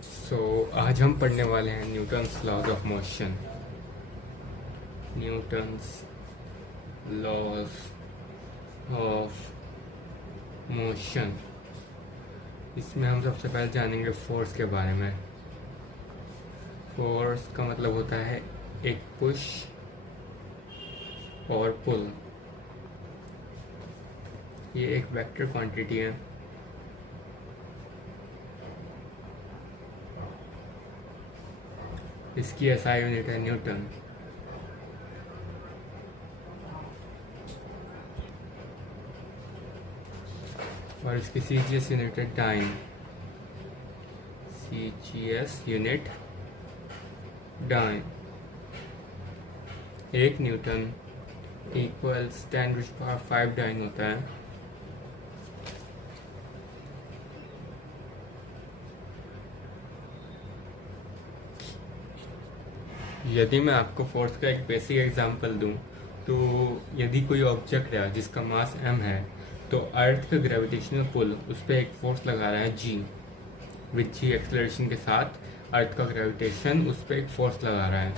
आज हम पढ़ने वाले हैं Newton's laws of motion. Newton's laws of motion. इसमें हम सबसे पहले जानेंगे फोर्स के बारे में। फोर्स का मतलब होता है एक पुश और पुल। ये एक वेक्टर क्वांटिटी है। इसकी एसआई यूनिट है न्यूटन। और इसकी सीजीएस यूनिट है dyne. CGS unit dyne. 1 newton equals 10⁵ dyne होता है। यदि मैं आपको फोर्स का एक बेसिक एग्जांपल दूं, तो यदि कोई ऑब्जेक्ट है जिसका मास m है, तो अर्थ का ग्रेविटेशनल पुल उस पर एक फोर्स लगा रहा है g। विद g एक्सेलरेशन के साथ अर्थ का ग्रेविटेशन उस पर एक फोर्स लगा रहा है।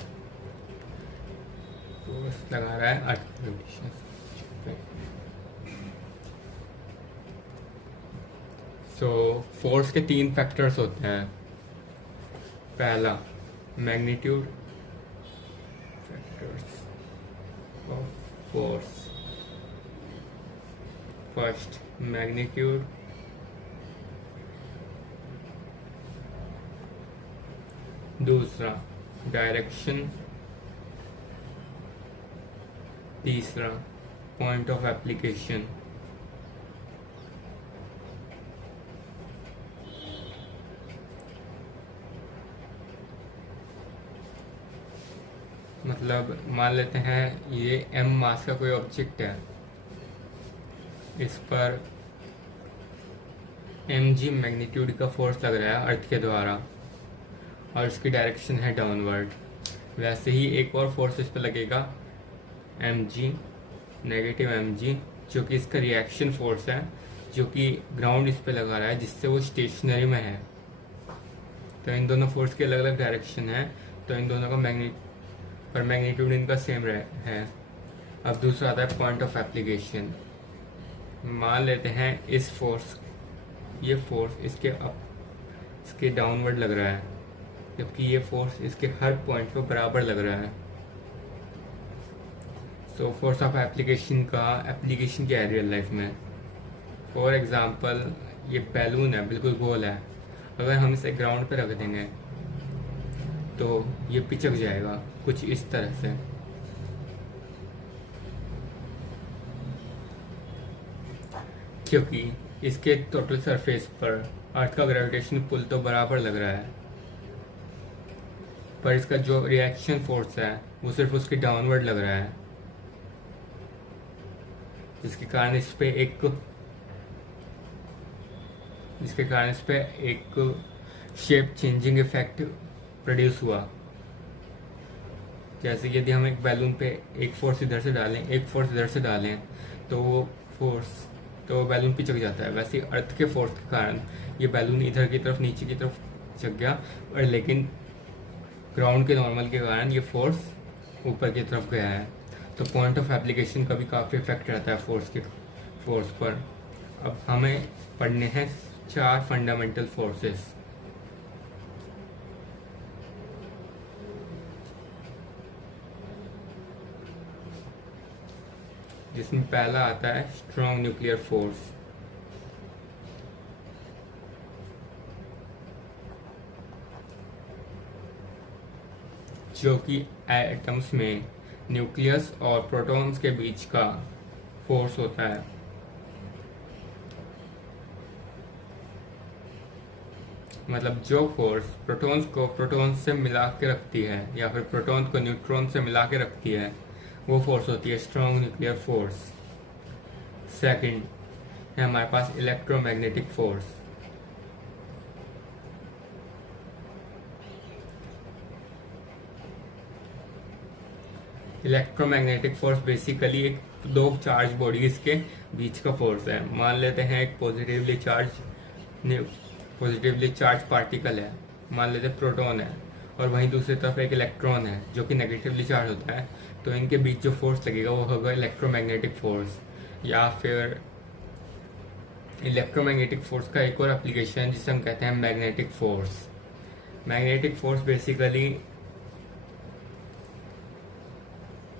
अर्थ का ग्रेविटेशन। फोर्स के 3 फैक्टर्स होते हैं। पहला magnitude of force। First magnitude, दूसरा डायरेक्शन, तीसरा पॉइंट ऑफ एप्लीकेशन। मतलब मान लेते हैं ये m मास का कोई ऑब्जेक्ट है, इस पर mg मैग्नीट्यूड का फोर्स लग रहा है अर्थ के द्वारा और इसकी डायरेक्शन है डाउनवर्ड। वैसे ही एक और फोर्स इस पर लगेगा mg, नेगेटिव mg, जो कि इसका रिएक्शन फोर्स है, जो कि ग्राउंड इस पर लगा रहा है जिससे वो स्टेशनरी में है। तो इन दोनों फोर्स की अलग अलग डायरेक्शन है, तो इन दोनों का मैग्नीट्यूड इनका सेम है। अब दूसरा आता है पॉइंट ऑफ एप्लीकेशन। मान लेते हैं ये फोर्स इसके डाउनवर्ड लग रहा है, जबकि ये फोर्स इसके हर पॉइंट पर बराबर लग रहा है। सो फोर्स ऑफ एप्लीकेशन का एप्लीकेशन क्या है रियल लाइफ में। फॉर एग्जांपल ये बैलून है, बिल्कुल गोल है। अगर हम इसे ग्राउंड पे रख देंगे तो ये पिचक जाएगा कुछ इस तरह से। क्योंकि इसके टोटल सरफेस पर अर्थ का ग्रेविटेशन पुल तो बराबर लग रहा है, पर इसका जो रिएक्शन फोर्स है वो सिर्फ उसके डाउनवर्ड लग रहा है, जिसके कारण इस पे एक शेप चेंजिंग इफेक्ट प्रोड्यूस हुआ। जैसे यदि हम एक बैलून पे एक फोर्स इधर से डालें, एक फोर्स इधर से डालें, तो वो बैलून पिचक जाता है। वैसे अर्थ के फोर्स के कारण ये बैलून इधर की तरफ, नीचे की तरफ पिचक गया, और लेकिन ग्राउंड के नॉर्मल के कारण ये फोर्स ऊपर की तरफ गया है। तो पॉइंट ऑफ एप्लीकेशन का भी काफ़ी इफेक्ट रहता है फोर्स पर। अब हमें पढ़ने हैं 4 फंडामेंटल फोर्सेस। जिसमें पहला आता है स्ट्रॉन्ग न्यूक्लियर फोर्स। जो कि एटम्स में न्यूक्लियस और प्रोटॉन्स के बीच का फोर्स होता है। मतलब जो फोर्स प्रोटॉन्स को प्रोटॉन्स से मिला के रखती है, या फिर प्रोटॉन को न्यूट्रॉन से मिला के रखती है, वो फोर्स होती है स्ट्रॉन्ग न्यूक्लियर फोर्स। सेकंड है हमारे पास electromagnetic force. Electromagnetic force basically दो चार्ज बॉडीज के बीच का फोर्स है। मान लेते हैं एक पॉजिटिवली चार्ज पार्टिकल है मान लेते प्रोटॉन है और वहीं दूसरी तरफ एक इलेक्ट्रॉन है जो कि नेगेटिवली चार्ज होता है, तो इनके बीच जो फोर्स लगेगा वो होगा इलेक्ट्रोमैग्नेटिक फोर्स। या फिर इलेक्ट्रोमैग्नेटिक फोर्स का एक और एप्लीकेशन जिसे हम कहते हैं magnetic force. Magnetic force basically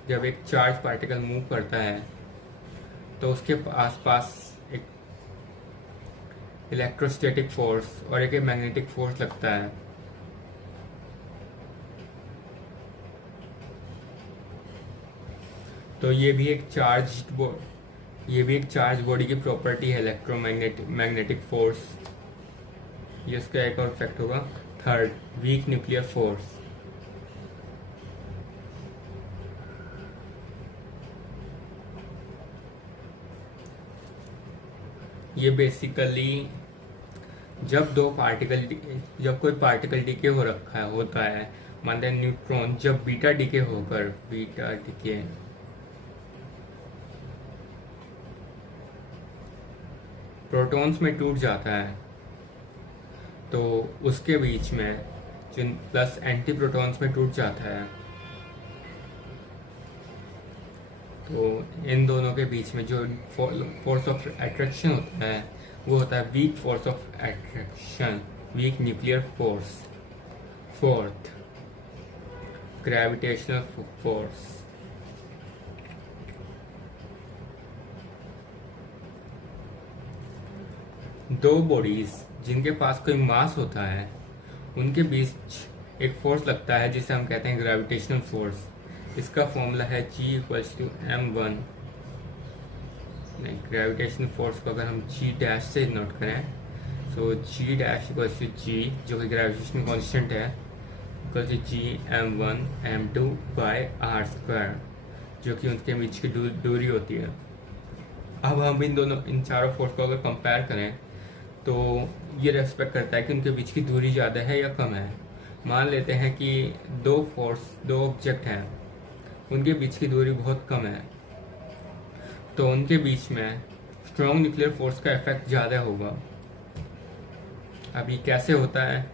जब एक चार्ज पार्टिकल मूव करता है तो उसके आसपास एक इलेक्ट्रोस्टैटिक फोर्स और एक मैग्नेटिक फोर्स लगता है। तो ये भी एक चार्ज बॉडी की प्रॉपर्टी है, मैग्नेटिक फोर्स। ये इसका एक और इफेक्ट होगा। Third, weak nuclear force. ये बेसिकली जब कोई पार्टिकल डीके हो रखा है होता है, मानते हैं न्यूट्रॉन जब बीटा डीके प्रोटॉन्स में टूट जाता है, तो उसके बीच में जो प्लस एंटी प्रोटॉन्स में टूट जाता है, तो इन दोनों के बीच में जो फोर्स ऑफ अट्रैक्शन होता है वो होता है weak force of attraction, weak nuclear force. Fourth, gravitational force. दो बॉडीज जिनके पास कोई मास होता है उनके बीच एक फोर्स लगता है जिसे हम कहते हैं ग्रेविटेशनल फोर्स। इसका फॉर्मूला है G=m1। ग्रेविटेशनल फोर्स को अगर हम G' से नोट करें तो G' जो कि ग्रेविटेशनल कांस्टेंट है G(m1 m2 r², जो कि उनके बीच की दूरी होती है। अब हम इन चारों फोर्स को अगर कंपेयर करें तो ये रेस्पेक्ट करता है कि उनके बीच की दूरी ज़्यादा है या कम है। मान लेते हैं कि दो ऑब्जेक्ट हैं, उनके बीच की दूरी बहुत कम है, तो उनके बीच में स्ट्रॉन्ग न्यूक्लियर फोर्स का इफेक्ट ज़्यादा होगा। अब ये कैसे होता है?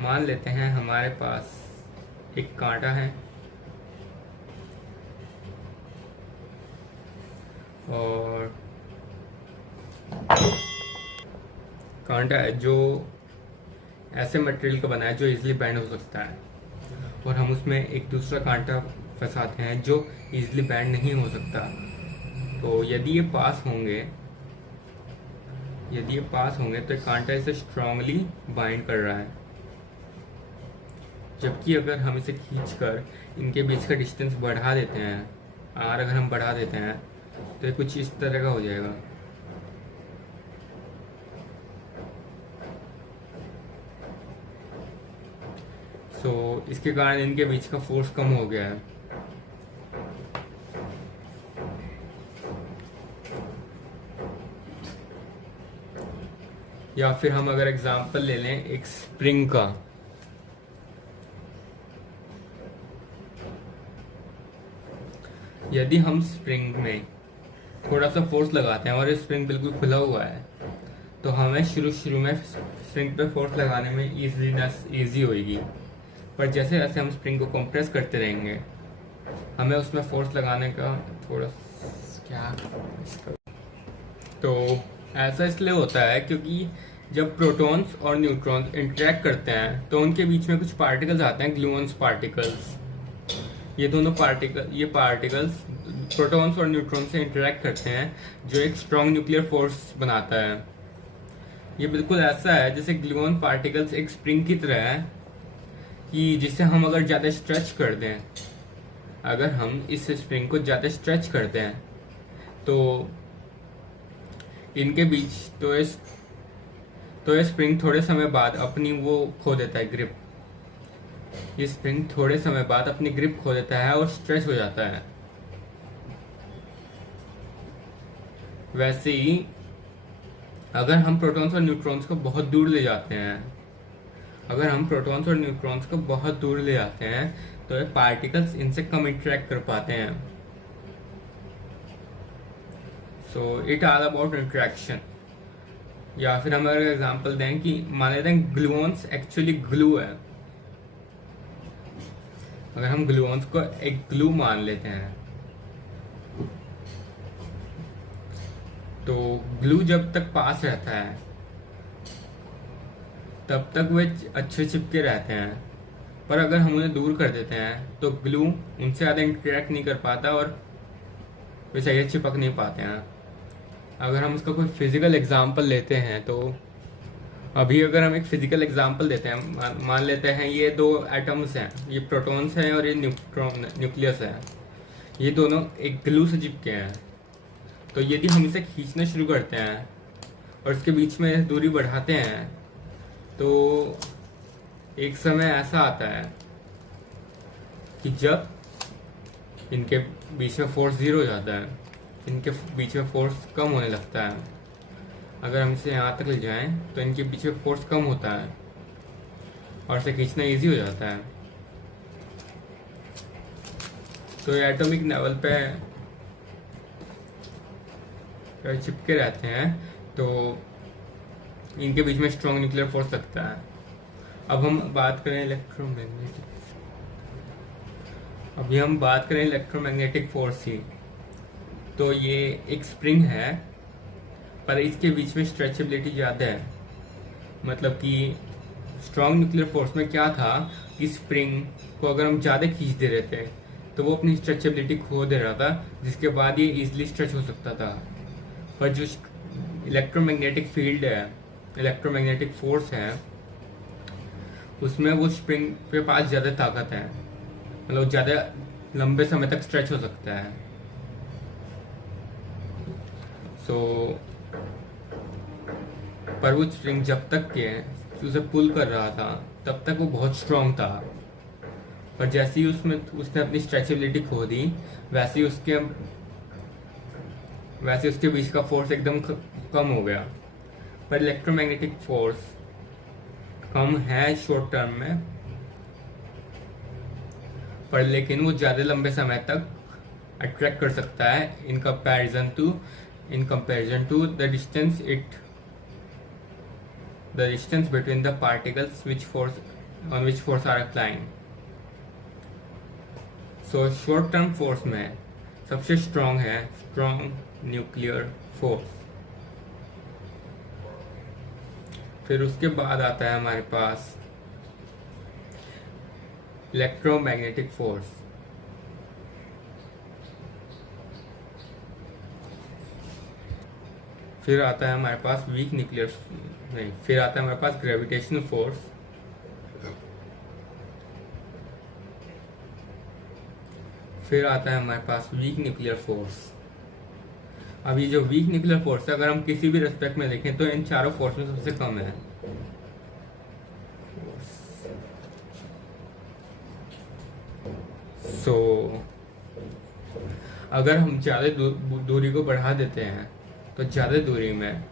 मान लेते हैं हमारे पास एक कांटा है और कांटा है जो ऐसे मटेरियल का बना है जो इजीली बेंड हो सकता है, और हम उसमें एक दूसरा कांटा फंसाते हैं जो इजीली बेंड नहीं हो सकता। तो यदि ये पास होंगे तो कांटा इसे स्ट्रांगली बाइंड कर रहा है, जबकि अगर हम इसे खींचकर इनके बीच का डिस्टेंस बढ़ा देते हैं, अगर हम बढ़ा देते हैं तो ये कुछ इस तरह का हो जाएगा। इसके कारण इनके बीच का फोर्स कम हो गया है। या फिर हम अगर एग्जांपल ले लें एक स्प्रिंग का, यदि हम स्प्रिंग में थोड़ा सा फोर्स लगाते हैं और ये स्प्रिंग बिल्कुल खुला हुआ है, तो हमें शुरू में स्प्रिंग पे फोर्स लगाने में ईजी होगी। पर जैसे जैसे हम स्प्रिंग को कंप्रेस करते रहेंगे, हमें उसमें फोर्स लगाने का थोड़ा तो ऐसा इसलिए होता है क्योंकि जब प्रोटॉन्स और न्यूट्रॉन्स इंटरेक्ट करते हैं तो उनके बीच में कुछ पार्टिकल्स आते हैं, ग्लूऑन्स पार्टिकल्स। ये पार्टिकल्स प्रोटॉन्स और न्यूट्रॉन से इंटरेक्ट करते हैं, जो एक स्ट्रॉन्ग न्यूक्लियर फोर्स बनाता है। ये बिल्कुल ऐसा है जैसे ग्लूऑन पार्टिकल्स एक स्प्रिंग की तरह है कि जिसे हम अगर ज़्यादा स्ट्रेच कर दें, अगर हम इस स्प्रिंग को ज़्यादा स्ट्रेच करते हैं तो इनके बीच ये स्प्रिंग थोड़े समय बाद अपनी वो खो देता है ग्रिप। ये स्प्रिंग थोड़े समय बाद अपनी ग्रिप खो देता है और स्ट्रेच हो जाता है। वैसे ही अगर हम प्रोटॉन्स और न्यूट्रॉन्स को बहुत दूर ले जाते हैं, तो ये पार्टिकल्स इनसे कम इंटरेक्ट कर पाते हैं। So it all about interaction. या फिर हम अगर एग्जांपल दें कि मान लेते हैं ग्लूऑन्स एक्चुअली ग्लू है, अगर हम ग्लूऑन्स को एक ग्लू मान लेते हैं, तो ग्लू जब तक पास रहता है तब तक वे अच्छे चिपके रहते हैं, पर अगर हम उन्हें दूर कर देते हैं तो ग्लू उनसे ज़्यादा इंटरेक्ट नहीं कर पाता और वे सही से चिपक नहीं पाते हैं। अगर हम उसका कोई फिजिकल एग्जांपल लेते हैं तो अभी अगर हम एक फिजिकल एग्जांपल देते हैं, मान लेते हैं ये दो एटम्स हैं, ये प्रोटॉन्स हैं और ये न्यूक्लियस है, ये दोनों एक ग्लू से चिपके हैं। तो यदि हम इसे खींचना शुरू करते हैं और इसके बीच में दूरी बढ़ाते हैं तो एक समय ऐसा आता है कि जब इनके बीच में फोर्स जीरो हो जाता है, इनके बीच में फोर्स कम होने लगता है। अगर हम इसे यहाँ तक ले जाएं तो इनके बीच में फोर्स कम होता है और इसे खींचना इजी हो जाता है। तो ये एटॉमिक लेवल पे चिपके रहते हैं तो इनके बीच में स्ट्रॉन्ग न्यूक्लियर फोर्स लगता है। अब हम बात करें इलेक्ट्रोमैग्नेटिक फोर्स की, तो ये एक स्प्रिंग है पर इसके बीच में स्ट्रेचेबिलिटी ज़्यादा है। मतलब कि स्ट्रॉन्ग न्यूक्लियर फोर्स में क्या था कि स्प्रिंग को अगर हम ज़्यादा खींच दे रहे थे तो वो अपनी स्ट्रेचेबिलिटी खो दे रहा था, जिसके बाद ये इजीली स्ट्रेच हो सकता था। पर जो इलेक्ट्रोमैग्नेटिक फील्ड है, इलेक्ट्रोमैग्नेटिक फोर्स है, उसमें वो स्प्रिंग के पास ज़्यादा ताकत है, मतलब ज़्यादा लंबे समय तक स्ट्रेच हो सकता है। पर वो स्प्रिंग जब तक के उसे पुल कर रहा था तब तक वो बहुत स्ट्रांग था, पर जैसे ही उसने अपनी स्ट्रेचेबिलिटी खो दी वैसे ही उसके बीच का फोर्स एकदम कम हो गया। पर इलेक्ट्रोमैग्नेटिक फोर्स कम है शॉर्ट टर्म में, पर लेकिन वो ज़्यादा लंबे समय तक अट्रैक्ट कर सकता है in comparison to the distance between the particles on which force are applying. So short term force में सबसे स्ट्रॉन्ग है स्ट्रॉन्ग न्यूक्लियर फोर्स। फिर उसके बाद आता है हमारे पास इलेक्ट्रोमैग्नेटिक फोर्स। फिर आता है हमारे पास फिर आता है हमारे पास ग्रेविटेशनल फोर्स। फिर आता है हमारे पास वीक न्यूक्लियर फोर्स। अब ये जो वीक न्यूक्लियर फोर्स है, अगर हम किसी भी रेस्पेक्ट में देखें तो इन चारों फोर्स में सबसे कम है। अगर हम ज़्यादा दूरी को बढ़ा देते हैं तो ज़्यादा दूरी में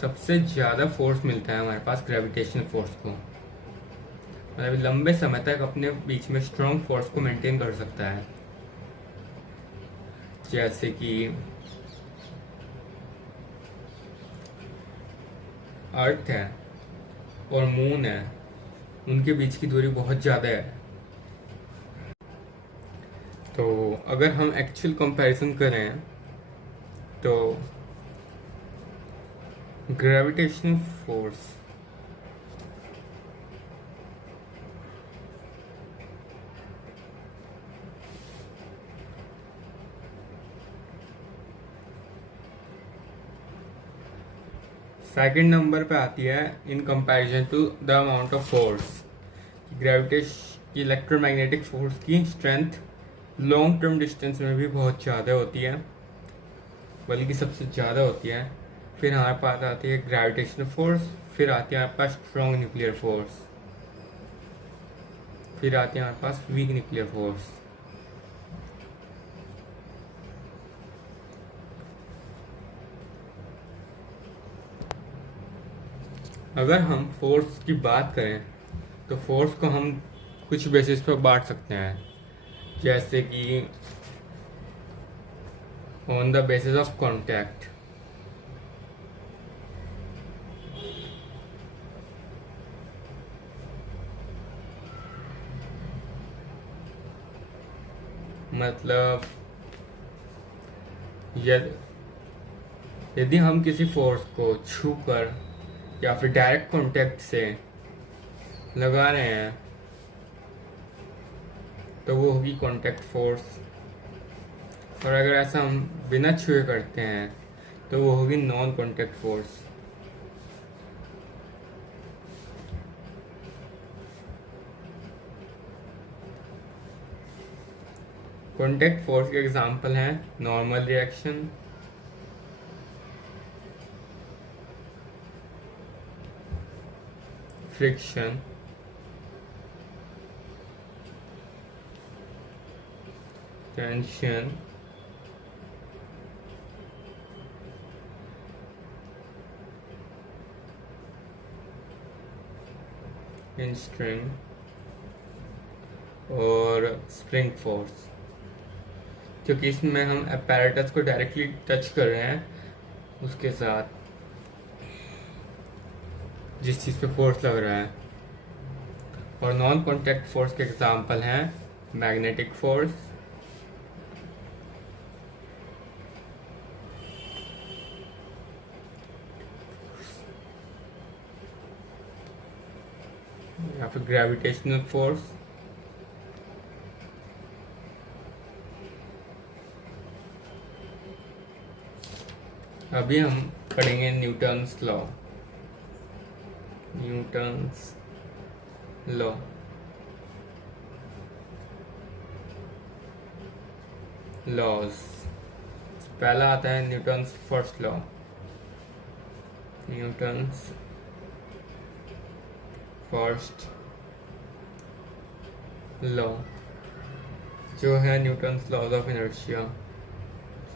सबसे ज़्यादा फोर्स मिलता है हमारे पास ग्रेविटेशनल फोर्स को, मतलब लंबे समय तक अपने बीच में स्ट्रॉन्ग फोर्स को मेंटेन कर सकता है। जैसे कि अर्थ है और मून है, उनके बीच की दूरी बहुत ज़्यादा है। तो अगर हम एक्चुअल कंपैरिजन करें तो ग्रेविटेशनल फोर्स सेकंड नंबर पे आती है in comparison to the amount of force. Electromagnetic force की स्ट्रेंथ लॉन्ग टर्म डिस्टेंस में भी बहुत ज़्यादा होती है, बल्कि सबसे ज़्यादा होती है। फिर हमारे पास आती है ग्रेविटेशनल फोर्स, फिर आती है हमारे पास स्ट्रॉन्ग न्यूक्लियर फोर्स, फिर आती है हमारे पास वीक न्यूक्लियर फोर्स। अगर हम फोर्स की बात करें तो फोर्स को हम कुछ बेसिस पर बांट सकते हैं, जैसे कि on the basis of contact. मतलब यदि यदि हम किसी फोर्स को छूकर या फिर डायरेक्ट कांटेक्ट से लगा रहे हैं तो वो होगी कांटेक्ट फोर्स, और अगर ऐसा हम बिना छुए करते हैं तो वो होगी non contact force. Contact force के एग्जांपल हैं normal reaction, friction, tension, in string और स्प्रिंग फोर्स। क्योंकि इसमें हम अपैरेटस को डायरेक्टली टच कर रहे हैं उसके साथ जिस चीज़ पे फोर्स लग रहा है। और नॉन कांटेक्ट फोर्स के एग्जांपल हैं मैग्नेटिक फोर्स, या फिर ग्रेविटेशनल फोर्स, अभी हम पढ़ेंगे Newton's law. Newton's law laws, पहला आता है Newton's first law. Newton's first law जो है Newton's laws of inertia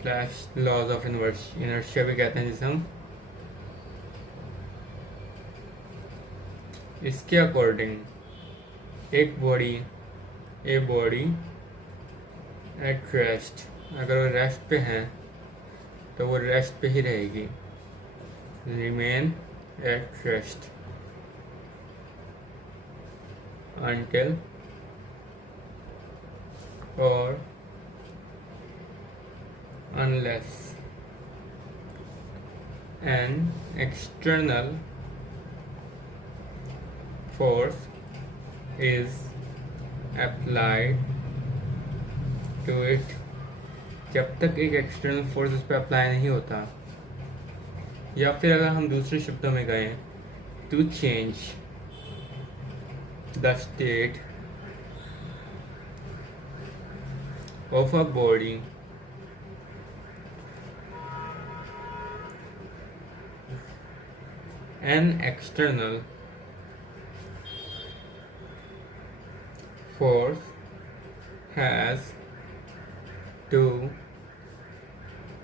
slash laws of inertia भी कहते हैं जिसे हम। इसके अकॉर्डिंग एक body a body at rest, अगर वो रेस्ट पे है तो वो रेस्ट पे ही रहेगी, remain at rest until or unless an external force is applied to it। जब तक एक एक्सटर्नल फोर्स उस पर अप्लाई नहीं होता, या फिर अगर हम दूसरे शब्दों में गए to change the state of a body an external force has to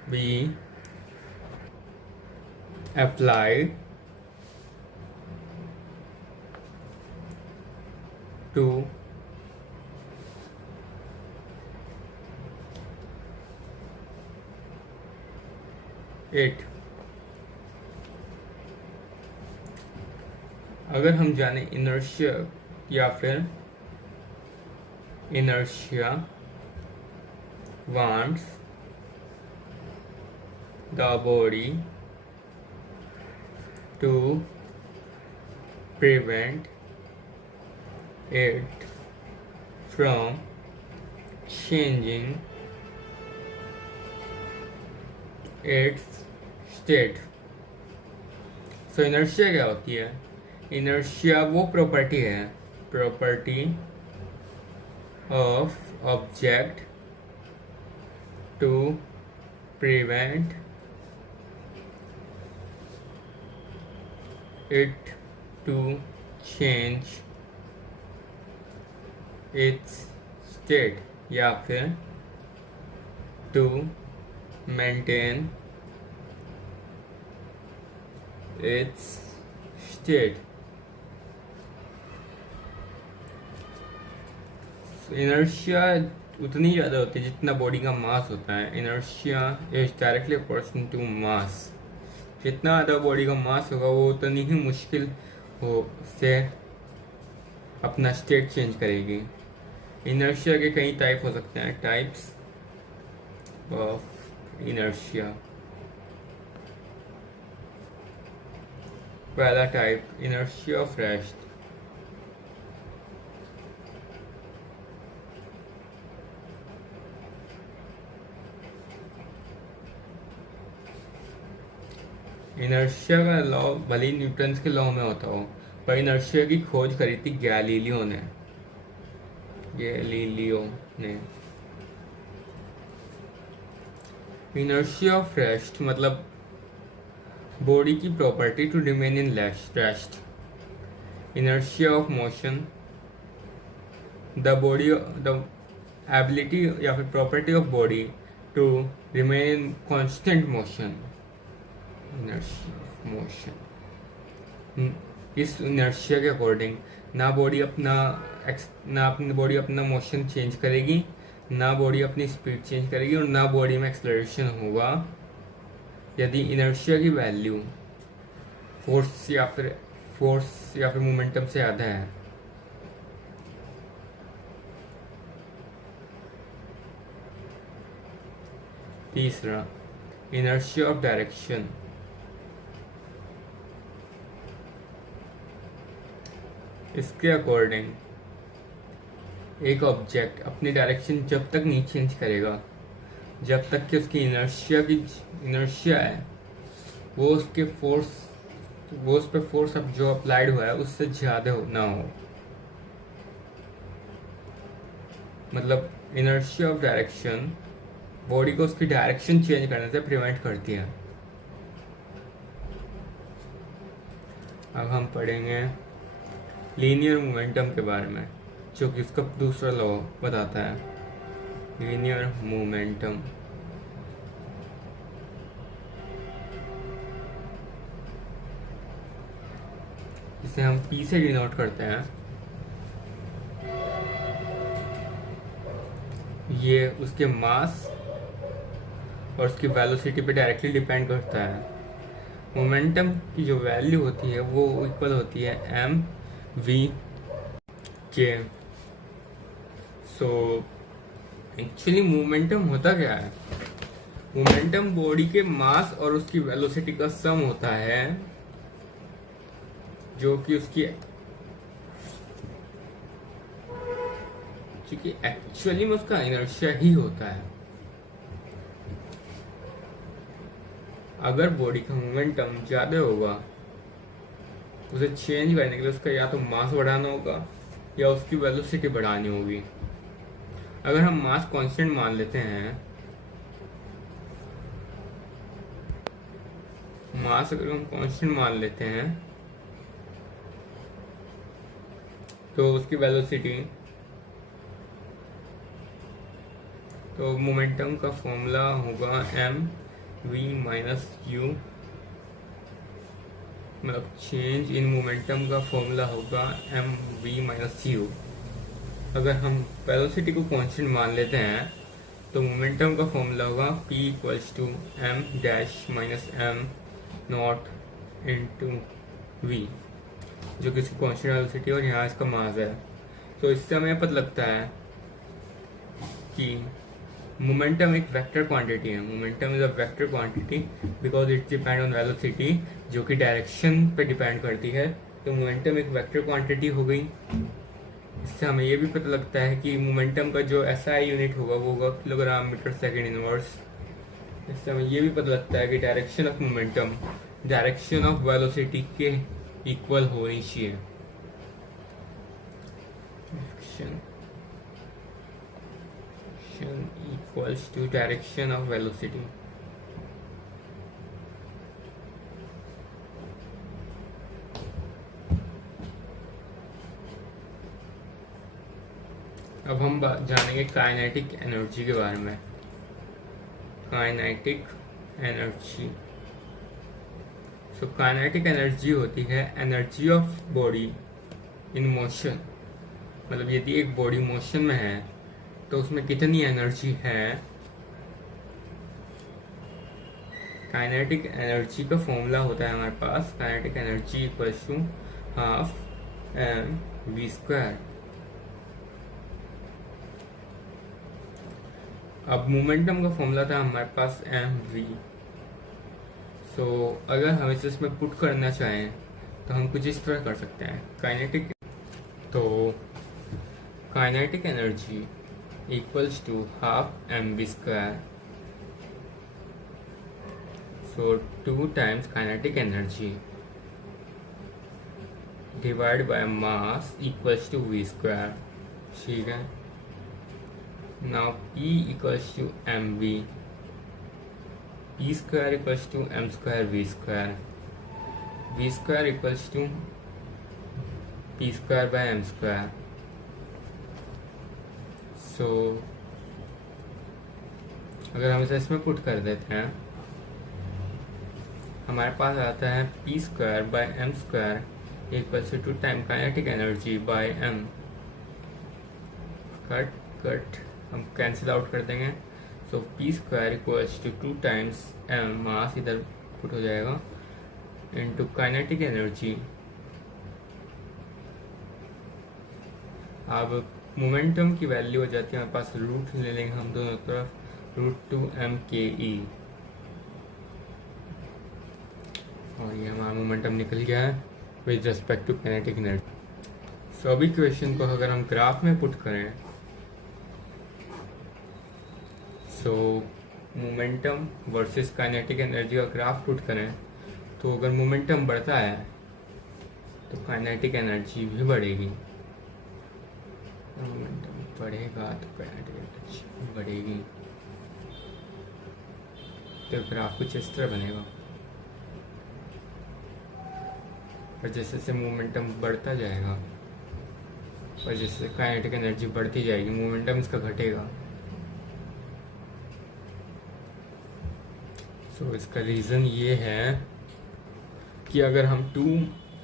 be applied to it। अगर हम जाने इनर्शिया या फिर inertia wants the body to prevent it from changing its state। So inertia क्या होती है? इनर्शिया वो property है, property of object to prevent it to change its state, या फिर to maintain its state. Inertia उतनी ज़्यादा होती है जितना बॉडी का मास होता है। Inertia is directly proportional to mass. जितना ज़्यादा बॉडी का मास होगा वो उतनी ही मुश्किल हो से अपना स्टेट चेंज करेगी। इनर्शिया के कई टाइप हो सकते हैं, टाइप्स ऑफ इनर्शिया। पहला type, inertia of rest. Inertia का लॉ भले ही न्यूटन्स के लॉ में होता हो, पर इनर्शिया की खोज करी थी गैलीलियो ने। इनर्शिया ऑफ रेस्ट मतलब बॉडी की property to remain in rest. Inertia of motion the ability या फिर property of body to remain in constant motion. Inertia of motion, इस इनर्शिया के अकॉर्डिंग ना बॉडी अपना मोशन चेंज करेगी, ना बॉडी अपनी स्पीड चेंज करेगी, और ना बॉडी में एक्सेलरेशन होगा यदि इनर्शिया की वैल्यू फोर्स या फिर मोमेंटम से ज़्यादा है। तीसरा, इनर्शिया ऑफ डायरेक्शन। इसके अकॉर्डिंग एक ऑब्जेक्ट अपनी डायरेक्शन जब तक नहीं चेंज करेगा, जब तक कि उसकी इनर्शिया है वो उस पर फोर्स अब जो अप्लाइड हुआ है उससे ज़्यादा ना हो। मतलब इनर्शिया ऑफ डायरेक्शन बॉडी को उसकी डायरेक्शन चेंज करने से प्रिवेंट करती है। अब हम पढ़ेंगे लीनियर मोमेंटम के बारे में, जो कि उसका दूसरा लॉ बताता है, लीनियर मोमेंटम। जिसे हम P से डिनोट करते हैं। ये उसके मास और उसकी वेलोसिटी पे डायरेक्टली डिपेंड करता है। मोमेंटम की जो वैल्यू होती है वो इक्वल होती है mv के। सो एक्चुअली मोमेंटम होता क्या है? मोमेंटम बॉडी के मास और उसकी वेलोसिटी का सम होता है, जो कि एक्चुअली में उसका इनर्शिया ही होता है। अगर बॉडी का मोमेंटम ज्यादा होगा, उसे चेंज करने के लिए उसका या तो मास बढ़ाना होगा या उसकी वेलोसिटी बढ़ानी होगी। अगर हम मास कांस्टेंट मान लेते हैं, अगर हम कांस्टेंट मान लेते हैं तो उसकी वेलोसिटी, तो मोमेंटम का फॉर्मूला होगा mv माइनस u, मतलब चेंज इन मोमेंटम का फॉर्मूला होगा mv माइनस u। अगर हम वेलोसिटी को कांस्टेंट मान लेते हैं तो मोमेंटम का फॉर्मूला होगा p equals to m dash minus m nought into v, जो कि इसकी कांस्टेंट वेलोसिटी और यहाँ इसका मास है। तो इससे हमें पता लगता है कि मोमेंटम एक वेक्टर क्वांटिटी है। Momentum is a vector quantity because it depend on velocity, जो कि डायरेक्शन पे डिपेंड करती है। तो मोमेंटम एक वेक्टर क्वांटिटी हो गई। इससे हमें ये भी पता लगता है कि मोमेंटम का जो SI यूनिट होगा वो होगा किलोग्राम मीटर सेकेंड इनवर्स। इससे हमें ये भी पता लगता है कि direction of momentum direction of velocity के इक्वल होनी चाहिए। Equals to direction of velocity. अब हम जानेंगे काइनेटिक एनर्जी के बारे में। Kinetic energy, so kinetic energy होती है energy of body in motion. मतलब यदि एक बॉडी मोशन में है तो उसमें कितनी एनर्जी है। काइनेटिक एनर्जी का फॉर्मूला होता है हमारे पास, kinetic energy equals to half mv square. अब मोमेंटम का फॉर्मूला था हमारे पास एम वी। सो अगर हम इसे इसमें पुट करना चाहें तो हम कुछ इस तरह कर सकते हैं। तो kinetic energy equals to half M V square. So 2 times kinetic energy divide by mass equals to V square. ठीक है। Now P equals to M V, P square equals to M square V square, V square equals to P square by M square. So अगर हम इसे इसमें put कर देते हैं, हमारे पास आता है P square by M square equals to 2 time kinetic energy by M. Cut हम कैंसिल आउट कर देंगे। So P square equals to 2 times M, mass इधर पुट हो जाएगा, इनटू काइनेटिक एनर्जी। अब मोमेंटम की वैल्यू हो जाती है हमारे पास, रूट ले लेंगे हम दोनों तरफ, √2m/ke, और ये हमारा मोमेंटम निकल गया है with respect to kinetic energy. So अभी क्वेश्चन को अगर हम ग्राफ में पुट करें, so momentum versus kinetic energy का ग्राफ पुट करें, तो अगर मोमेंटम बढ़ता है तो काइनेटिक एनर्जी भी बढ़ेगी। मोमेंटम बढ़ेगा तो काइनेटिक एनर्जी बढ़ेगी। तो ग्राफ कुछ इस तरह बनेगा, और जैसे जैसे मोमेंटम बढ़ता जाएगा और जैसे काइनेटिक एनर्जी बढ़ती जाएगी, मोमेंटम इसका घटेगा। सो इसका रीज़न ये है कि अगर हम 2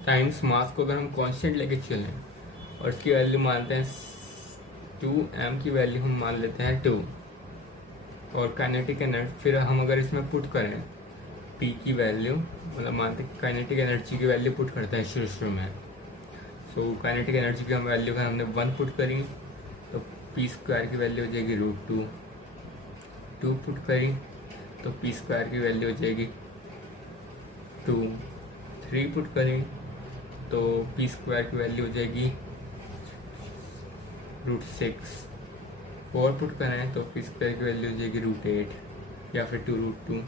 टाइम्स मास को अगर हम कांस्टेंट लेके चलें और इसकी वैल्यू मानते हैं 2m की वैल्यू हम मान लेते हैं 2, और काइनेटिक एनर्जी फिर हम अगर इसमें पुट करें P की वैल्यू, मतलब मानते हैं काइनेटिक एनर्जी की वैल्यू पुट करते हैं शुरू में। सो काइनेटिक एनर्जी की हम वैल्यू अगर हमने 1 पुट करी तो P स्क्वायर की वैल्यू हो जाएगी √2, 2 पुट करी तो P स्क्वायर की वैल्यू हो जाएगी 2, 3 पुट करें तो P स्क्वायर की वैल्यू हो जाएगी √6, 4 पुट करें तो P स्क्वायर की वैल्यू हो जाएगी √8 या फिर 2√2।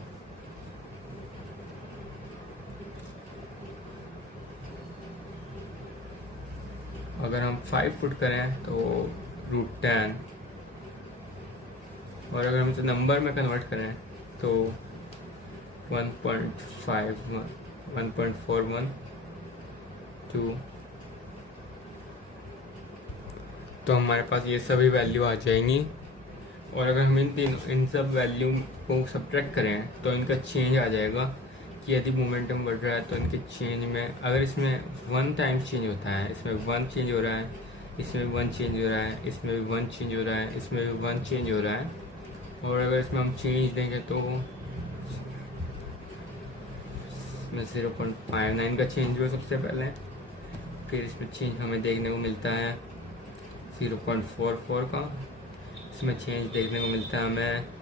अगर हम 5 पुट करें तो √10, और अगर हम इसे नंबर में कन्वर्ट करें तो 1.51, 1.41, 2। तो हमारे पास ये सभी वैल्यू आ जाएंगी, और अगर हम इन सब वैल्यू को सब्ट्रैक्ट करें तो इनका चेंज आ जाएगा कि यदि मोमेंटम बढ़ रहा है तो इनके चेंज में, अगर इसमें 1 टाइम चेंज होता है, इसमें 1 चेंज हो रहा है, इसमें 1 चेंज हो रहा है, इसमें भी 1 चेंज हो रहा है, इसमें भी 1 चेंज हो रहा है, और अगर इसमें हम चेंज देंगे तो इसमें 0.59 का चेंज हुआ सबसे पहले, फिर इसमें चेंज हमें देखने को मिलता है 0.44 का, इसमें चेंज देखने को मिलता है हमें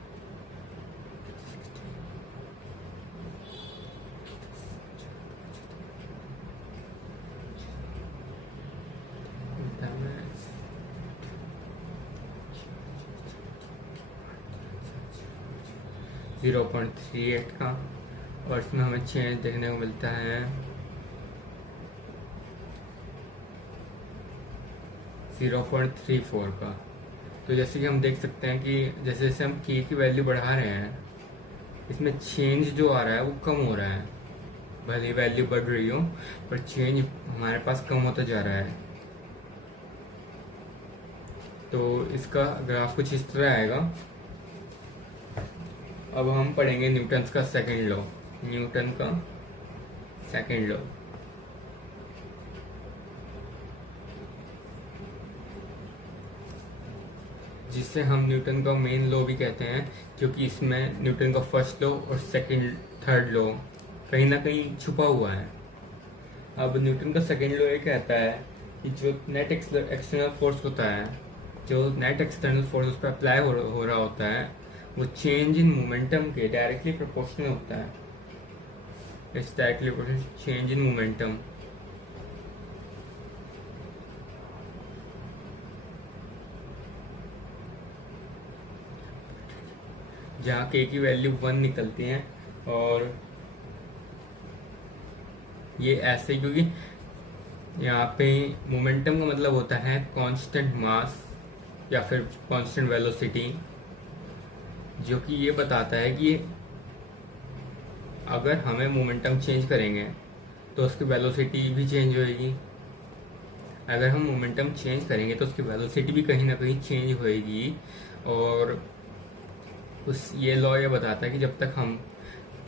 0.38 का, और इसमें हमें चेंज देखने को मिलता है 0.34 का। तो जैसे कि हम देख सकते हैं कि जैसे जैसे हम K की वैल्यू बढ़ा रहे हैं, इसमें चेंज जो आ रहा है वो कम हो रहा है, भले वैल्यू बढ़ रही हो पर चेंज हमारे पास कम होता जा रहा है। तो इसका ग्राफ कुछ इस तरह आएगा। अब हम पढ़ेंगे न्यूटन का सेकंड लॉ, न्यूटन का सेकंड लॉ। जिसे हम न्यूटन का मेन लॉ भी कहते हैं, क्योंकि इसमें न्यूटन का फर्स्ट लॉ और सेकंड थर्ड लॉ कहीं ना कहीं छुपा हुआ है। अब न्यूटन का सेकंड लॉ ये कहता है कि जो नेट एक्सटर्नल फोर्स होता है, जो नेट एक्सटर्नल फोर्स उस पर अप्लाई हो रहा होता है, वो चेंज इन मोमेंटम के डायरेक्टली प्रोपोर्शनल होता है। It's directly proportional change in momentum. जहाँ के की वैल्यू 1 निकलती है, और ये ऐसे क्योंकि यहाँ पे मोमेंटम का मतलब होता है कांस्टेंट मास या फिर कांस्टेंट वेलोसिटी, जो कि ये बताता है कि अगर हमें मोमेंटम चेंज करेंगे तो उसकी वेलोसिटी भी चेंज होएगी। अगर हम मोमेंटम चेंज करेंगे तो उसकी वेलोसिटी भी कहीं ना कहीं चेंज होएगी। और ये लॉ ये बताता है कि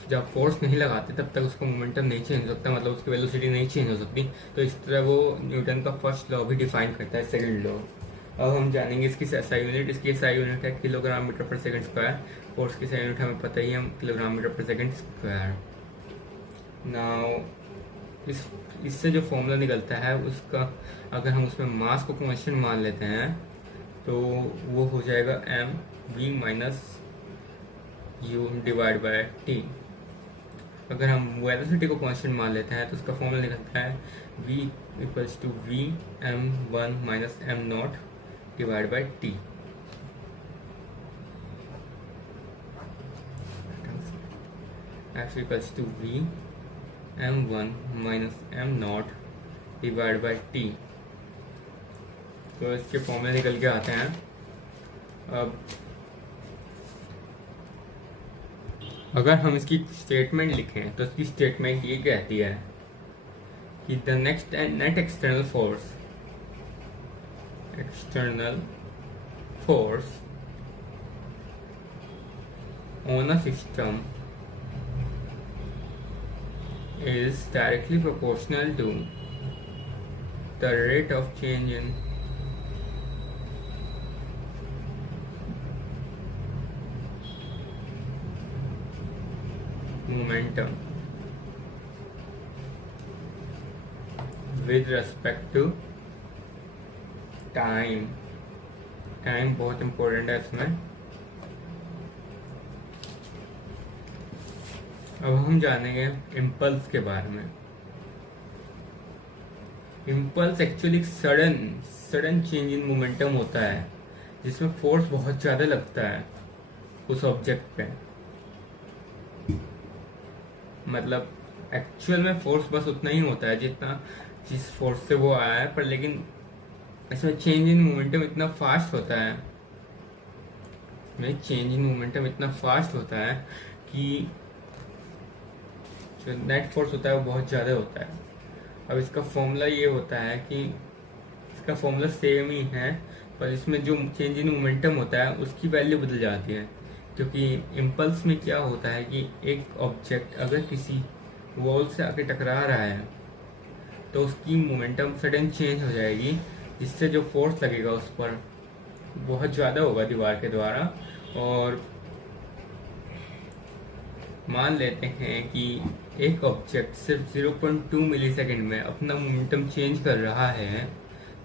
जब फोर्स नहीं लगाते तब तक उसका मोमेंटम नहीं चेंज हो सकता, मतलब उसकी वेलोसिटी नहीं चेंज हो सकती। तो इस तरह वो न्यूटन का फर्स्ट लॉ भी डिफाइन करता है, सेकंड लॉ। अब हम जानेंगे इसकी SI यूनिट। इसकी SI यूनिट है किलोग्राम मीटर पर सेकंड स्क्वायर। फोर्स की SI यूनिट हमें पता ही है, हम किलोग्राम मीटर पर सेकंड स्क्वायर। नाउ इससे जो फॉर्मूला निकलता है उसका, अगर हम उसमें मास को कांस्टेंट मान लेते हैं तो वो हो जाएगा mv minus u divide by t। अगर हम वेलोसिटी को कांस्टेंट मान लेते हैं तो उसका फॉर्मूला निकलता है v equals to v m1 minus m0 divide by t। f equals to v m1 minus m0 divide by t। तो इसके फॉर्मूले निकल के आते हैं। अब अगर हम इसकी स्टेटमेंट लिखें तो इसकी स्टेटमेंट ये कहती है कि the net external force on a system is directly proportional to the rate of change in momentum with respect to time। Time बहुत इम्पोर्टेंट है इसमें। अब हम जानेंगे इम्पल्स के बारे में। Impulse actually sudden change in momentum होता है जिसमें फोर्स बहुत ज़्यादा लगता है उस ऑब्जेक्ट पे। मतलब एक्चुअल में फोर्स बस उतना ही होता है जितना जिस फोर्स से वो आया है, पर लेकिन इसमें चेंज इन मोमेंटम इतना फास्ट होता है, कि जो नेट फोर्स होता है वो बहुत ज़्यादा होता है। अब इसका फॉर्मूला ये होता है कि इसका फॉर्मूला सेम ही है, पर इसमें जो चेंज इन मोमेंटम होता है उसकी वैल्यू बदल जाती है। क्योंकि इम्पल्स में क्या होता है कि एक ऑब्जेक्ट अगर किसी वॉल से आके टकरा रहा है तो उसकी मोमेंटम सडन चेंज हो जाएगी, जिससे जो फोर्स लगेगा उस पर बहुत ज़्यादा होगा दीवार के द्वारा। और मान लेते हैं कि एक ऑब्जेक्ट सिर्फ 0.2 मिलीसेकंड में अपना मोमेंटम चेंज कर रहा है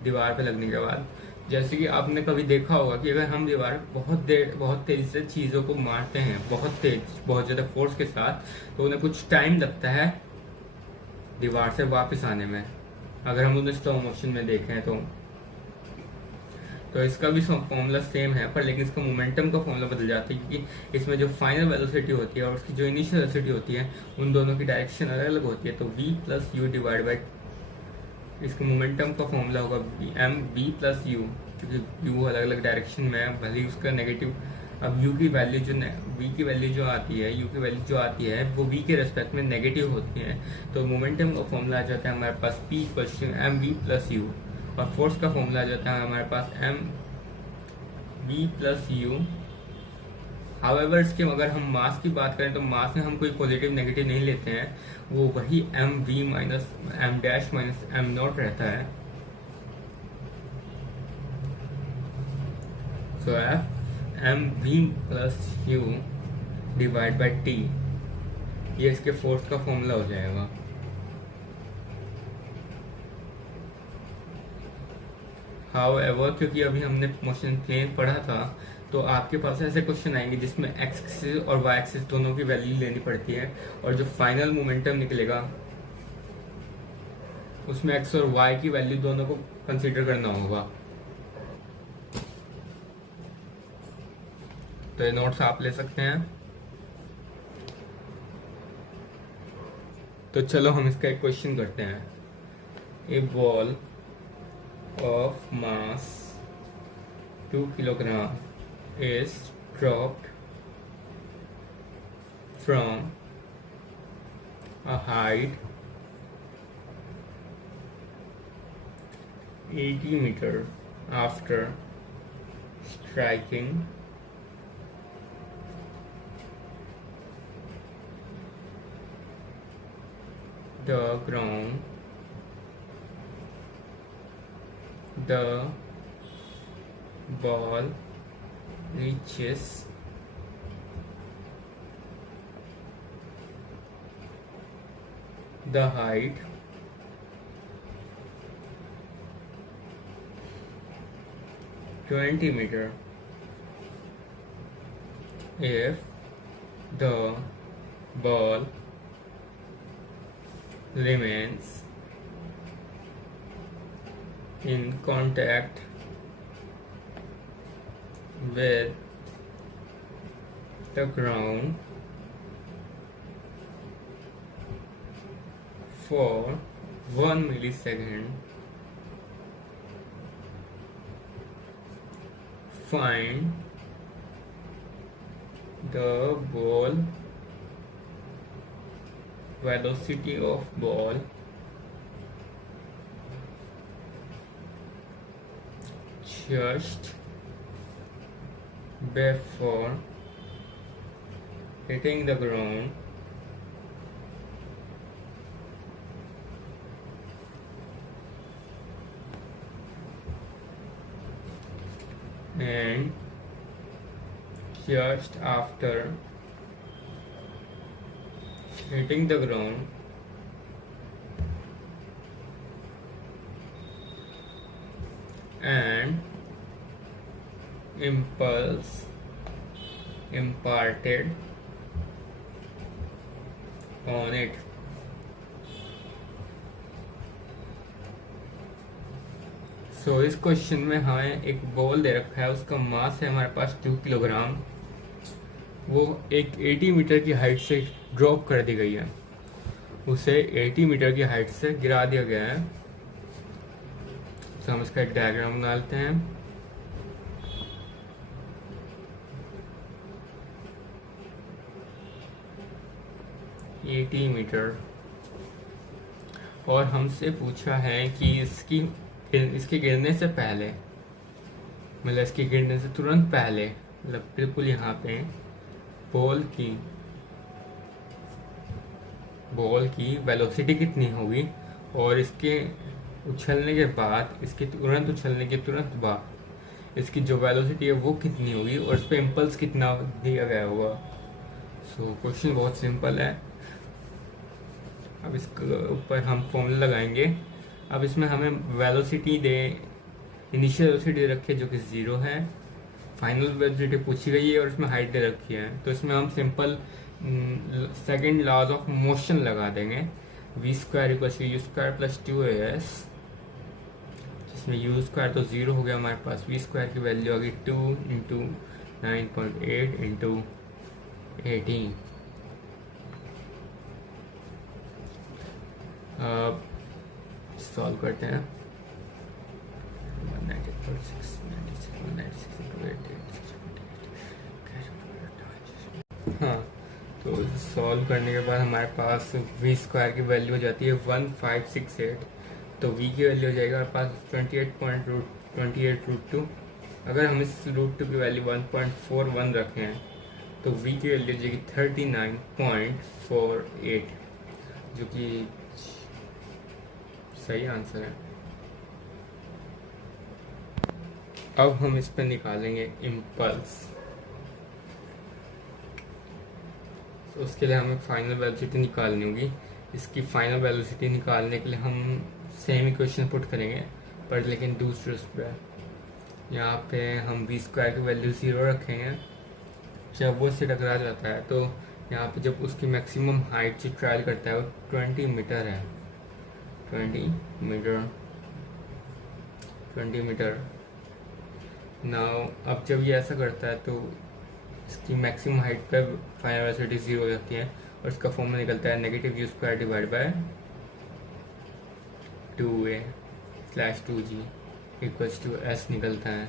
दीवार पर लगने के बाद। जैसे कि आपने कभी देखा होगा कि अगर हम दीवार बहुत तेजी से चीज़ों को मारते हैं, बहुत ज़्यादा फोर्स के साथ, तो उन्हें कुछ टाइम लगता है दीवार से वापस आने में, अगर हम उन्हें स्लो मोशन में देखें तो इसका भी फॉर्मूला सेम है, पर लेकिन इसका मोमेंटम का फॉर्मूला बदल जाता है, क्योंकि इसमें जो फाइनल वेलोसिटी होती है और उसकी जो इनिशियल वेलोसिटी होती है उन दोनों की डायरेक्शन अलग अलग होती है। तो v plus you divide by, इसका मोमेंटम का फॉर्मूला होगा mv प्लस यू, क्योंकि u अलग अलग डायरेक्शन में है, भले ही उसका नेगेटिव। अब u की वैल्यू v की वैल्यू जो आती है, u की वैल्यू जो आती है वो v के रेस्पेक्ट में नेगेटिव होती है। तो मोमेंटम का फॉर्मूला आ जाता है हमारे पास p equals to mv plus u, और फोर्स का फॉर्मूला आ जाता है हमारे पास mv प्लस यू। हाउएवर इसके अगर हम मास की बात करें तो मास में हम कोई पॉजिटिव नेगेटिव नहीं लेते हैं, वो वही mv minus m dash minus m not रहता है। सो mv plus you divide by t, ये इसके फोर्स का फॉर्मूला हो जाएगा। हाउएवर क्योंकि अभी हमने मोशन प्लेन पढ़ा था, तो आपके पास ऐसे क्वेश्चन आएंगे जिसमें एक्स एक्सिस और वाई एक्सिस दोनों की वैल्यू लेनी पड़ती है, और जो फाइनल मोमेंटम निकलेगा उसमें एक्स और वाई की वैल्यू दोनों को कंसीडर करना होगा। तो ये नोट्स आप ले सकते हैं। तो चलो हम इसका एक क्वेश्चन करते हैं। A ball of mass 2 kilogram is dropped from a height 80 meter after striking the ground. The ball reaches the height 20 meter if the ball remains in contact with the ground for 1 millisecond. Find the ball velocity of ball just before hitting the ground and just after hitting the ground and impulse imparted on it. सो इस question में हमें एक ball दे रखा है, उसका मास है हमारे पास 2 kilogram. वो एक 80 मीटर की हाइट से ड्रॉप कर दी गई है, उसे 80 मीटर की हाइट से गिरा दिया गया है। तो हम इसका एक डायग्राम डालते हैं। एटी मीटर, और हमसे पूछा है कि इसके गिरने से पहले, मतलब इसके गिरने से तुरंत पहले, मतलब बिल्कुल यहाँ पे बॉल की वेलोसिटी कितनी होगी, और इसके उछलने के बाद, इसके तुरंत उछलने के तुरंत बाद इसकी जो वेलोसिटी है वो कितनी होगी, और इस पर इम्पल्स कितना दिया गया होगा। सो क्वेश्चन बहुत सिंपल है। अब इसके ऊपर हम फॉर्मूला लगाएंगे। अब इसमें हमें वेलोसिटी इनिशियल वेलोसिटी रखी है जो कि 0 है, फाइनल वेलोसिटी पूछी गई है, और इसमें हाइट दे रखी है। तो इसमें हम simple second laws of motion लगा देंगे। v square equal to u square plus 2as, जिसमें u स्क्वायर तो 0 हो गया हमारे पास, v स्क्वायर की वैल्यू आ गई 2 इंटू 9.8 इंटू 18। सॉल्व करते हैं। 196 हाँ, तो सॉल्व करने के बाद हमारे पास v स्क्वायर की वैल्यू हो जाती है 1568। तो v की वैल्यू हो जाएगा हमारे पास 28.28√2। अगर हम इस √2 की वैल्यू 1.41 रखें तो v की वैल्यू हो जाएगी 39.48, जो कि सही आंसर है। अब हम इस पर निकालेंगे इम्पल्स। तो उसके लिए हमें फाइनल वेलोसिटी निकालनी होगी। इसकी फाइनल वेलोसिटी निकालने के लिए हम सेम इक्वेशन पुट करेंगे, पर लेकिन दूसरे उस पर। यहाँ पे हम वी स्क्वायर की वैल्यू 0 रखेंगे। जब वो उससे टकरा जाता है तो यहाँ पे जब उसकी मैक्सिमम हाइट जो ट्रायल करता है वो 20 मीटर है, 20 मीटर। नाउ अब जब ये ऐसा करता है तो इसकी मैक्सिमम हाइट पे फाइनल वेलोसिटी 0 हो जाती है और इसका फॉर्म में निकलता है negative u square divide by 2a/2g equals to s निकलता है।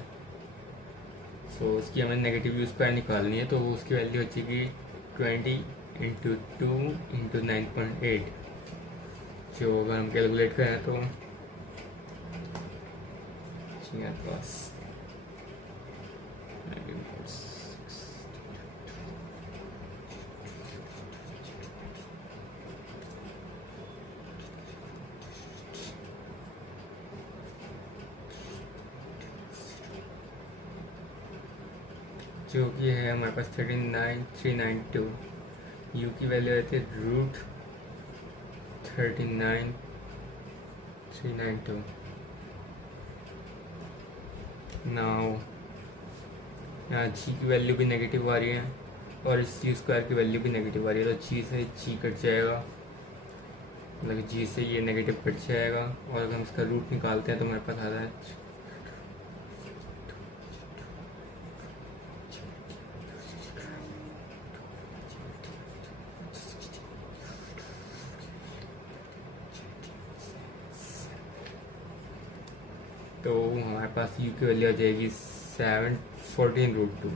सो इसकी हमें नेगेटिव यू स्क्वायर निकालनी है, तो उसकी वैल्यू बचेगी 20 इंटू 2 इंटू 9.8, जो अगर हम कैलकुलेट करें तो मेरे पास जो कि है हमारे पास 39392। यू की वैल्यू रहती है √39392। नाउ यहाँ जी की वैल्यू भी नेगेटिव आ रही है और इस जी स्क्वायर की वैल्यू भी नेगेटिव आ रही है, तो जी से जी कट जाएगा, मतलब जी से ये नेगेटिव कट जाएगा और अगर हम इसका रूट निकालते हैं तो हमारे पास आता है तो हमारे पास यू की वैल्यू आ जाएगी 714√2।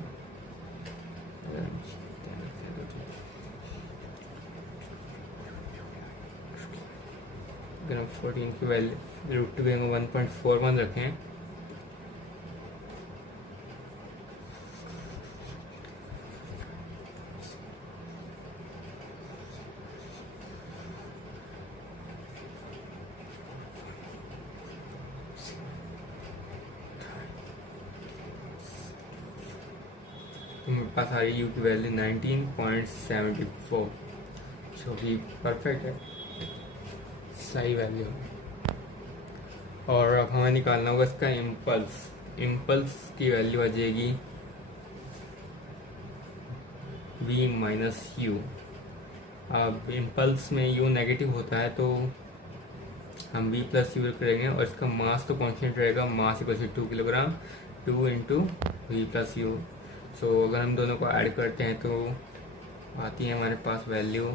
अगर हम 14 की वैल्यू √2 के 1.41 रखें तो मेरे पास आ रही यू की वैल्यू 19.74, जो कि परफेक्ट है, सही वैल्यू है। और अब हमें निकालना होगा इसका इम्पल्स की वैल्यू आ जाएगी v माइनस यू। अब इम्पल्स में यू नेगेटिव होता है तो हम v प्लस यू करेंगे और इसका मास तो कांस्टेंट रहेगा, mass equal to 2 kilogram, 2 into V plus U. So अगर हम दोनों को ऐड करते हैं तो आती है हमारे पास वैल्यू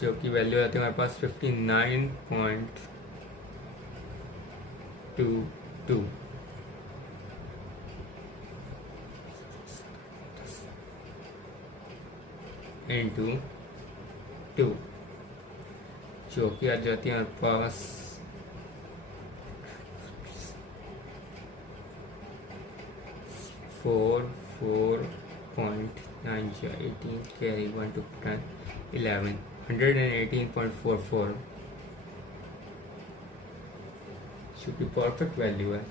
जो की वैल्यू आती है हमारे पास 59.22 इंटू 2, जो कि आ जाती है हमारे पास 4.918 carry 1 to 10 11 118.44, जो कि परफेक्ट वैल्यू है।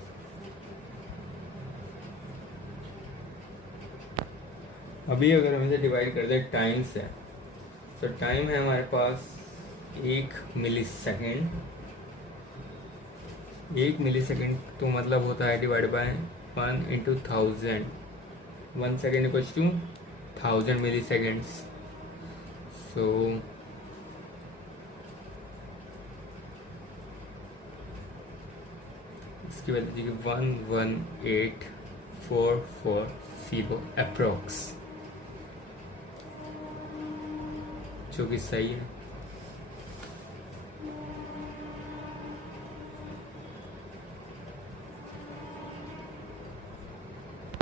अभी अगर हम इसे डिवाइड कर दें टाइम से, तो टाइम है हमारे पास 1 मिलीसेकेंड। 1 मिलीसेकेंड तो मतलब होता है divide by 1 into 1000। 1 second equals to 1000 milliseconds. So इसकी वैल्यू 118.440 अप्रोक्स, जो कि सही है।